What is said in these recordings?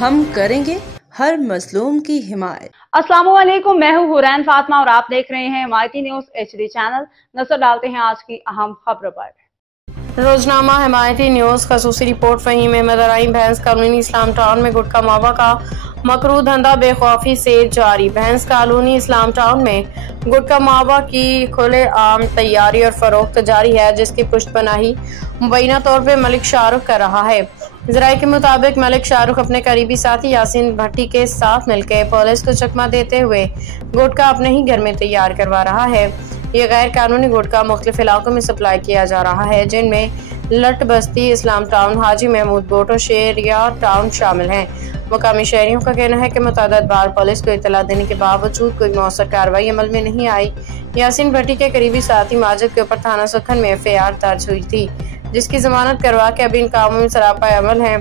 हम करेंगे हर मजलूम की हिमायत। अस्सलाम वालेकुम, मैं हूँ हुरैन फातिमा और आप देख रहे हैं हिमायती न्यूज HD चैनल। नजर डालते हैं आज की अहम खबरों पर। रोजनामा हिमायती न्यूज खसूसी रिपोर्ट। फहीम अहमद अराई भैंस कॉलोनी इस्लाम टाउन में गुटखा मावा का मकरू धंधा बेखौफी से जारी। भैंस कॉलोनी इस्लाम टाउन में गुटखा मावा की खुले आम तैयारी और फरोख्त जारी है, जिसकी पुष्टपनाही मुबैना तौर पर मलिक शाहरुख कर रहा है। जराये के मुताबिक मलिक शाहरुख अपने करीबी साथी यासीन भट्टी के साथ मिलकर पुलिस को चकमा देते हुए गुटखा अपने ही घर में तैयार करवा रहा है। ये गैर कानूनी गुटखा मुख्तलिफ इलाकों में सप्लाई किया जा रहा है, जिनमें लट बस्ती, इस्लाम टाउन, हाजी महमूद बोटो, शेरिया टाउन शामिल हैं। मुकामी शहरियों का कहना है कि मुतअद्दिद बार पुलिस को इतला देने के बावजूद कोई मौसर कार्रवाई अमल में नहीं आई। यासीन भट्टी के करीबी साथी माजिद के ऊपर थाना सुखन में FIR दर्ज हुई थी, जिसकी जमानत करवा के अभी इन कामों में सरापा अमल है।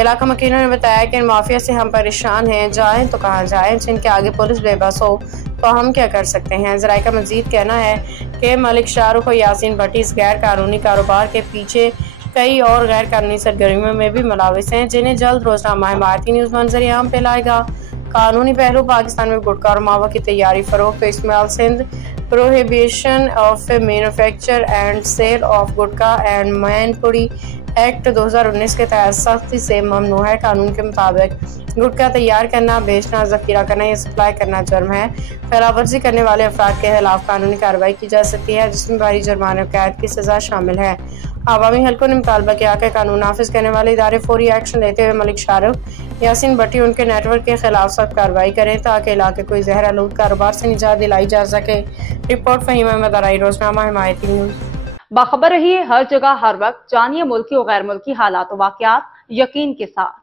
इलाका मकीनों ने बताया कि इन माफिया से हम परेशान हैं, जाएं तो कहाँ जाएं, जिनके आगे पुलिस बेबस हो तो हम क्या कर सकते हैं। जराये का मजीद कहना है कि मलिक शाहरुख और यासीन भट्टी इस गैर कानूनी कारोबार के पीछे कई और गैर कानूनी सरगर्मियों में भी मुलविस हैं, जिन्हें जल्द रोजनामा हिमायती न्यूज मंजर आम पे लाएगा। कानूनी पहलू। पाकिस्तान में गुटखा और मावा की तैयारी, फरोख्त, इस्तेमाल Sindh prohibition of manufacture and sale of gutkha and Mainpuri act 2019 के तहत सख्ती से ममनू है। कानून के मुताबिक गुटखा तैयार करना, बेचना, जखीरा करना या सप्लाई करना जुर्म है। खिलाफवर्जी करने वाले अफराद के खिलाफ कानूनी कार्रवाई की जा सकती है, जिसमें भारी जुर्माने और कैद की सजा शामिल है। अवामी हलकों ने मुतालबा किया कि कानून नाफिज करने वाले इदारे फौरी एक्शन लेते हुए मलिक शाहरुख, यासीन भट्टी उनके नेटवर्क के खिलाफ सख्त कार्रवाई करें, ताकि इलाके को जहर आलूद कारोबार से निजात दिलाई जा सके। रिपोर्ट फहीम अहमद अराई, रोजनामा हिमायती न्यूज। बाखबर रहिए हर जगह हर वक्त, जानिए मुल्की और गैर मुल्की हालात और वाकयात यकीन के साथ।